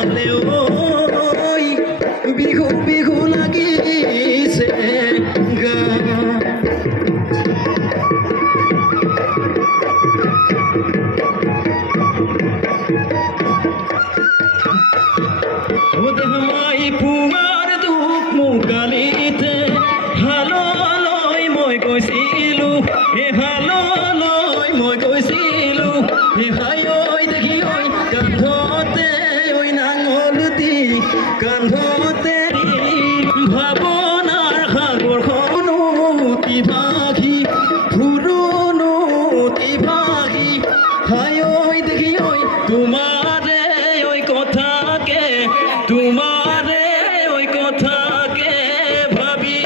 ফালে ঐ বিহু বিহু লাগিছে গা মাই পুৱাৰ দুখ মুকালিতে হাললৈ মই গৈছিলোঁ হাললৈ মই গৈছিলোঁ হাই ঐ দেখি ঐ কান্ধতে ঐ নাঙলতি কান্ধতে ভাৱনাৰ সাগৰখনো ভাগি ফুৰুনো ভাগি হাই ঐ দেখি ঐ তোমাৰে ঐ কথাকে তোমারে ওই কথাকে ভাবি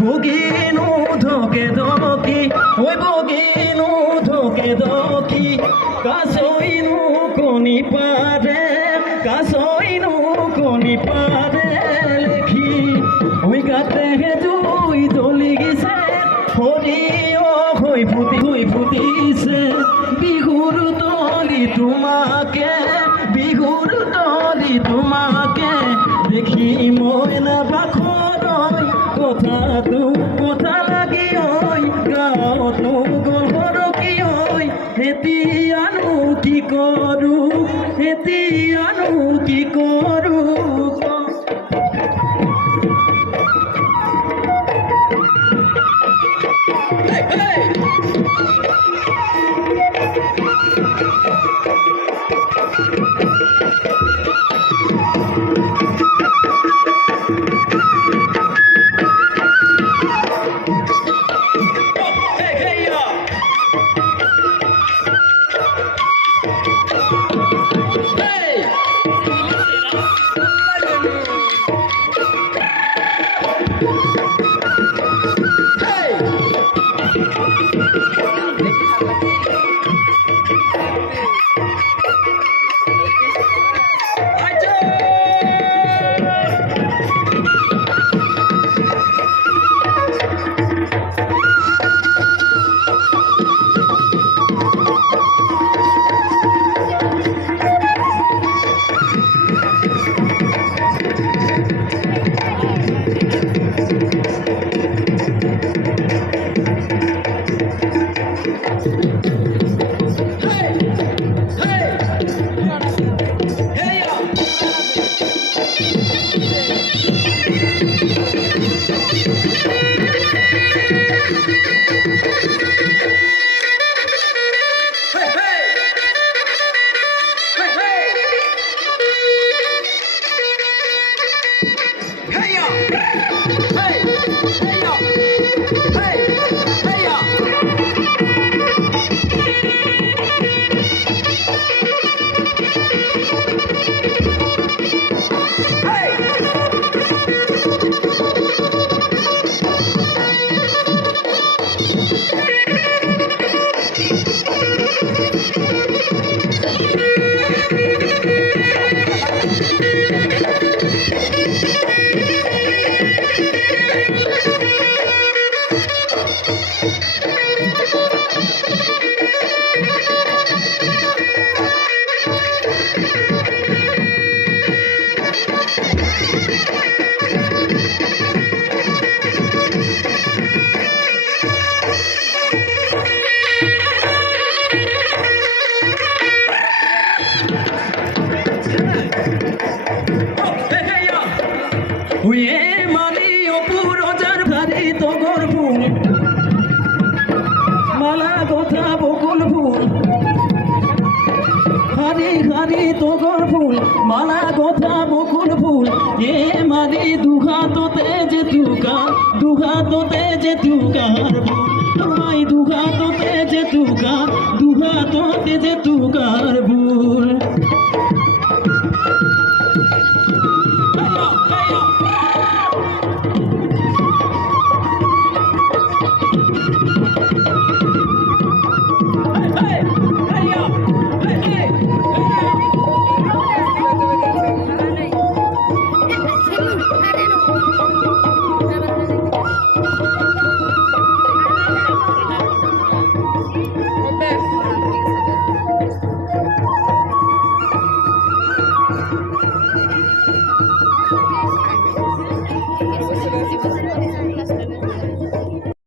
বগিনো ধকে ধকি ওই বগিনো ধকে ধকি কাছইনো কণী পাৰে কাছইনো কণী পাৰে লেখি ওই গাতে জুই জ্বলি গিছে সৰিয়হ হৈ ফুটিছে বিহুৰ তলি তোমাকে বিহুৰ তলি তোমাকে দেখি মই নাবাখৰৈ কথাটো কথা লাগি ঐ গাঁৱতনো গহৰ কি ঐ এতিয়ানো কি কৰোঁ এতিয়ানো কি কৰোঁ কথা বকুল ফুল হারি হারি তোগর ফুল মালা কথা বকুল ফুল এ মারি দুঘাততে যে তুকার মাই দুঘাততে যে তুকার ভুল